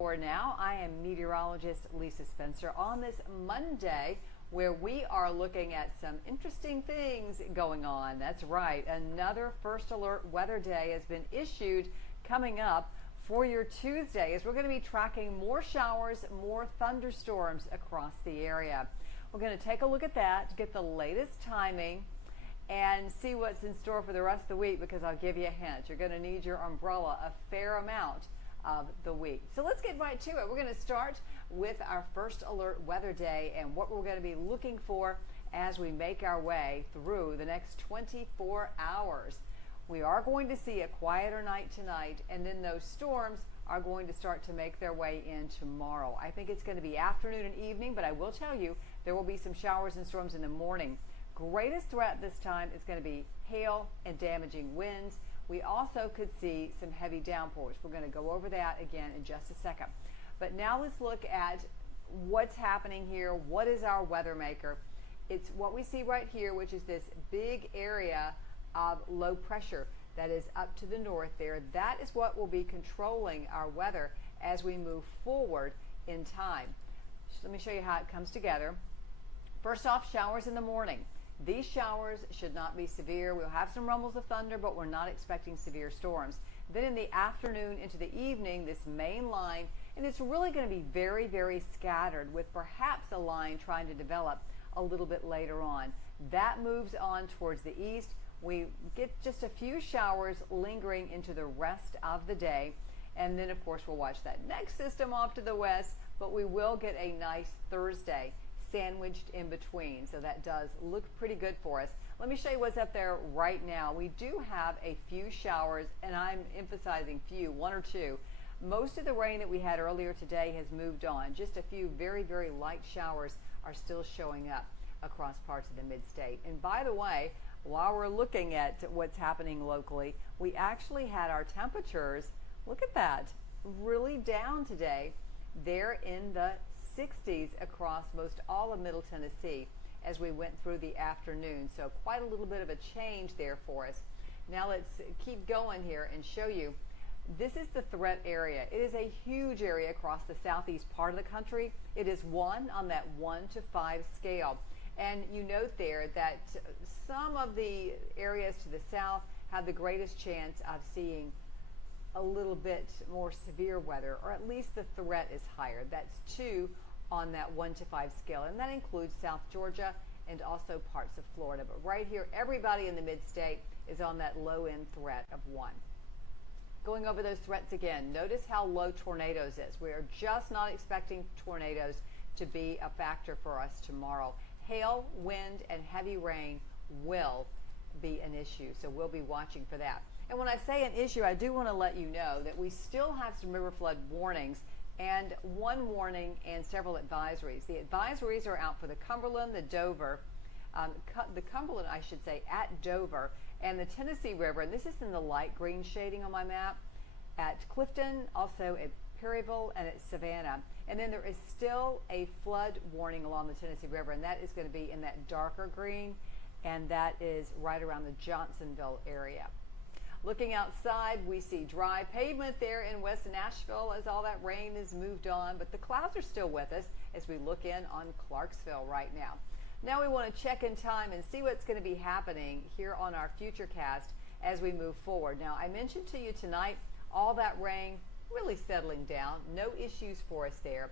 Now, I am meteorologist Lisa Spencer on this Monday where we are looking at some interesting things going on. That's right, another first alert weather day has been issued coming up for your Tuesday as we're going to be tracking more showers, more thunderstorms across the area. We're going to take a look at that to get the latest timing and see what's in store for the rest of the week, because I'll give you a hint. You're going to need your umbrella a fair amount of the week. So let's get right to it. We're going to start with our first alert weather day and what we're going to be looking for as we make our way through the next 24 hours. We are going to see a quieter night tonight, and then those storms are going to start to make their way in tomorrow. I think it's going to be afternoon and evening, but I will tell you there will be some showers and storms in the morning. Greatest threat this time is going to be hail and damaging winds. We also could see some heavy downpours. We're going to go over that again in just a second. But now let's look at what's happening here. What is our weather maker? It's what we see right here, which is this big area of low pressure that is up to the north there. That is what will be controlling our weather as we move forward in time. So let me show you how it comes together. First off, showers in the morning. These showers should not be severe. We'll have some rumbles of thunder, but we're not expecting severe storms. Then in the afternoon into the evening, this main line, and it's really going to be very, very scattered with perhaps a line trying to develop a little bit later on. That moves on towards the east. We get just a few showers lingering into the rest of the day. And then, of course, we'll watch that next system off to the west, but we will get a nice Thursday sandwiched in between, so that does look pretty good for us. Let me show you what's up there right now. We do have a few showers, and I'm emphasizing few, one or two. Most of the rain that we had earlier today has moved on. Just a few very, very light showers are still showing up across parts of the mid-state. And by the way, while we're looking at what's happening locally, we actually had our temperatures, look at that, really down today. They're in the 60s across most all of Middle Tennessee as we went through the afternoon. So quite a little bit of a change there for us. Now let's keep going here and show you. This is the threat area. It is a huge area across the southeast part of the country. It is 1 on that 1 to 5 scale. And you note there that some of the areas to the south have the greatest chance of seeing a little bit more severe weather, or at least the threat is higher. That's 2 on that 1 to 5 scale, and that includes South Georgia and also parts of Florida. But right here, everybody in the mid-state is on that low-end threat of 1. Going over those threats again, notice how low tornadoes is. We are just not expecting tornadoes to be a factor for us tomorrow. Hail, wind, and heavy rain will be an issue, so we'll be watching for that. And when I say an issue, I do want to let you know that we still have some river flood warnings, and one warning and several advisories. The advisories are out for the Cumberland, the Dover, the Cumberland, I should say, at Dover, and the Tennessee River, and this is in the light green shading on my map, at Clifton, also at Perryville, and at Savannah. And then there is still a flood warning along the Tennessee River, and that is going to be in that darker green, and that is right around the Johnsonville area. Looking outside, we see dry pavement there in West Nashville as all that rain has moved on, but the clouds are still with us as we look in on Clarksville right now. Now we want to check in time and see what's going to be happening here on our Futurecast as we move forward. Now, I mentioned to you tonight all that rain really settling down, no issues for us there.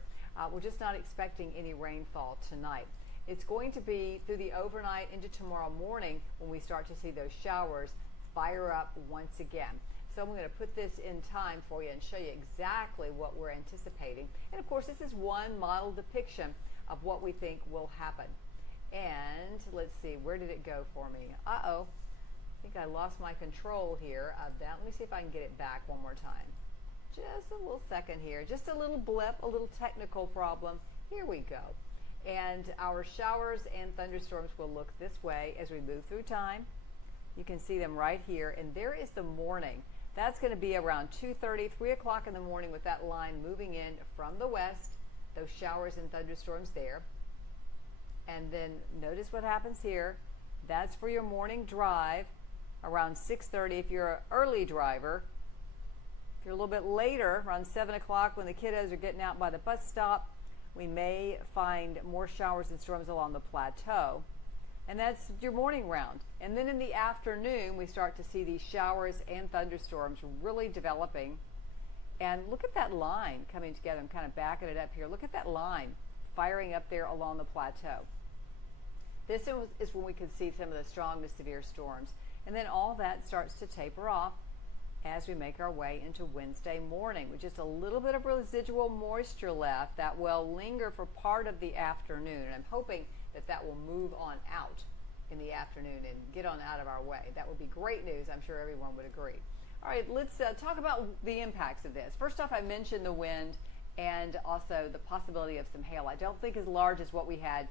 We're just not expecting any rainfall tonight. It's going to be through the overnight into tomorrow morning when we start to see those showers fire up once again. So I'm going to put this in time for you and show you exactly what we're anticipating. And of course, this is one model depiction of what we think will happen. And let's see, where did it go for me? Uh-oh, I think I lost my control here of that. Let me see if I can get it back one more time. Just a little second here, just a little blip, a little technical problem. Here we go. And our showers and thunderstorms will look this way as we move through time. You can see them right here, and there is the morning. That's going to be around 2:30, 3 o'clock in the morning with that line moving in from the west, those showers and thunderstorms there. And then notice what happens here. That's for your morning drive around 6:30 if you're an early driver. you're a little bit later, around 7 o'clock when the kiddos are getting out by the bus stop, we may find more showers and storms along the plateau. And that's your morning round. And then in the afternoon, we start to see these showers and thunderstorms really developing. And look at that line coming together. I'm kind of backing it up here. Look at that line firing up there along the plateau. This is when we could see some of the strong to severe storms. And then all that starts to taper off as we make our way into Wednesday morning with just a little bit of residual moisture left that will linger for part of the afternoon. And I'm hoping that that will move on out in the afternoon and get on out of our way. That would be great news. I'm sure everyone would agree. All right, let's talk about the impacts of this. First off, I mentioned the wind and also the possibility of some hail. I don't think as large as what we had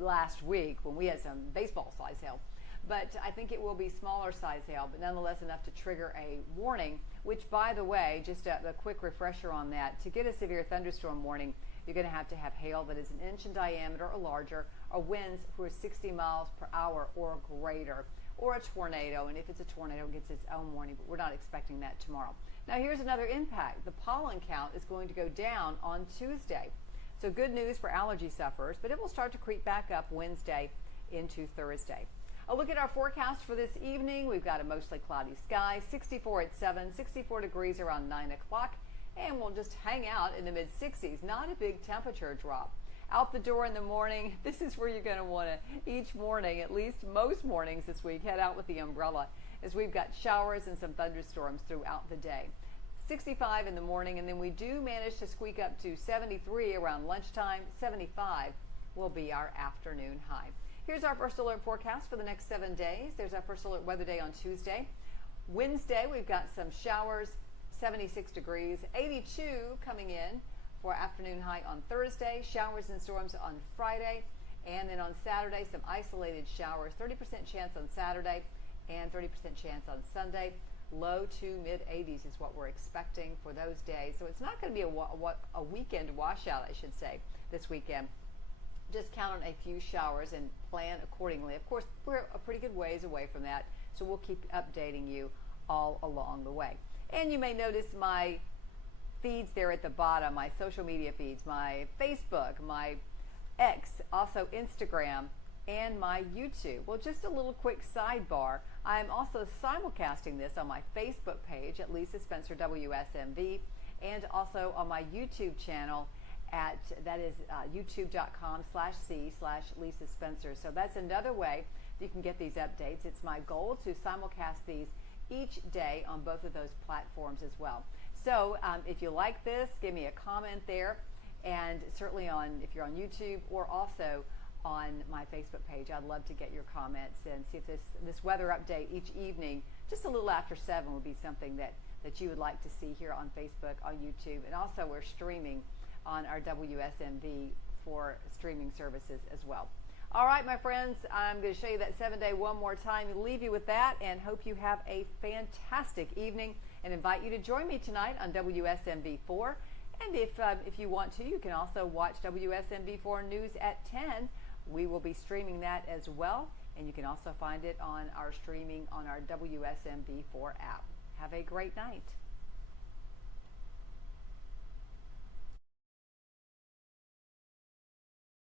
last week when we had some baseball size hail, but I think it will be smaller size hail, but nonetheless enough to trigger a warning, which, by the way, just a quick refresher on that, to get a severe thunderstorm warning, you're going to have hail that is 1 inch in diameter or larger, or winds who are 60 miles per hour or greater, or a tornado. And if it's a tornado, it gets its own warning, but we're not expecting that tomorrow. Now here's another impact. The pollen count is going to go down on Tuesday. So good news for allergy sufferers, but it will start to creep back up Wednesday into Thursday. A look at our forecast for this evening. We've got a mostly cloudy sky, 64 at 7, 64 degrees around 9 o'clock, and we'll just hang out in the mid-60s. Not a big temperature drop. Out the door in the morning, this is where you're going to want to, each morning, at least most mornings this week, head out with the umbrella, as we've got showers and some thunderstorms throughout the day. 65 in the morning, and then we do manage to squeak up to 73 around lunchtime. 75 will be our afternoon high. Here's our first alert forecast for the next 7 days. There's our first alert weather day on Tuesday. Wednesday, we've got some showers, 76 degrees, 82 coming in for afternoon high on Thursday, showers and storms on Friday, and then on Saturday, some isolated showers, 30% chance on Saturday and 30% chance on Sunday. Low to mid-80s is what we're expecting for those days. So it's not going to be a weekend washout, I should say, this weekend. Just count on a few showers and plan accordingly. Of course, we're a pretty good ways away from that, so we'll keep updating you all along the way. And you may notice my feeds there at the bottom, my social media feeds, my Facebook, my X, also Instagram, and my YouTube. Well, just a little quick sidebar. I'm also simulcasting this on my Facebook page at Lisa Spencer WSMV, and also on my YouTube channel at, that is youtube.com/c/Lisa Spencer. So that's another way you can get these updates. It's my goal to simulcast these each day on both of those platforms as well. So if you like this, give me a comment there, and certainly if you're on YouTube or also on my Facebook page, I'd love to get your comments and see if this weather update each evening, just a little after 7, would be something that you would like to see here on Facebook, on YouTube, and also we're streaming on our WSMV for streaming services as well. All right, my friends, I'm going to show you that 7-day one more time, leave you with that, and hope you have a fantastic evening, and invite you to join me tonight on WSMV4. And if you want to, you can also watch WSMV4 News at 10. We will be streaming that as well, and you can also find it on our streaming on our WSMV4 app. Have a great night.